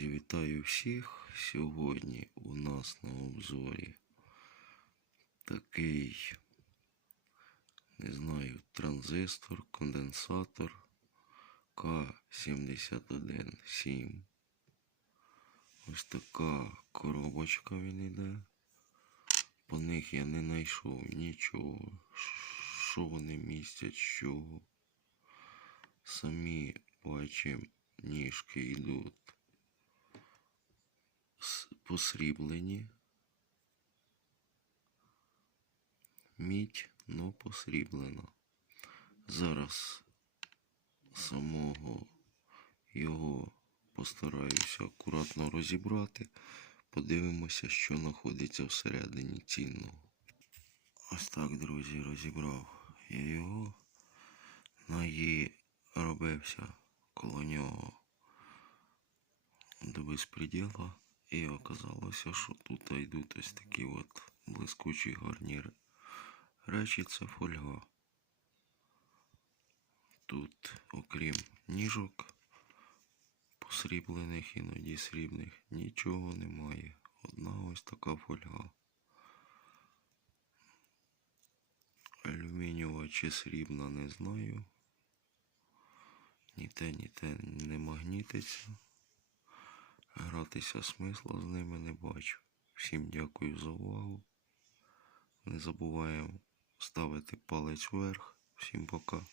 Друзі, вітаю всіх. Сьогодні у нас на обзорі такий, не знаю, транзистор, конденсатор К717. Ось така коробочка він іде. По них я не знайшов нічого, що вони містять, що. Самі бачимо, ніжки йдуть посріблені. Мідь, но посріблена. Зараз самого його постараюся акуратно розібрати. Подивимося, що знаходиться всередині цінного. Ось так, друзі, розібрав я його. Наїробився коло нього до безпреділа. І оказалося, що тут йдуть ось такі от блискучі гарні ре- речі, це фольга. Тут, окрім ніжок, посріблених, іноді срібних, нічого немає. Одна ось така фольга. Алюмінієва чи срібна, не знаю. Ні те, ні те не магнітиться. Гратися смисла з ними не бачу. Всім дякую за увагу. Не забуваємо ставити палець вверх. Всім пока.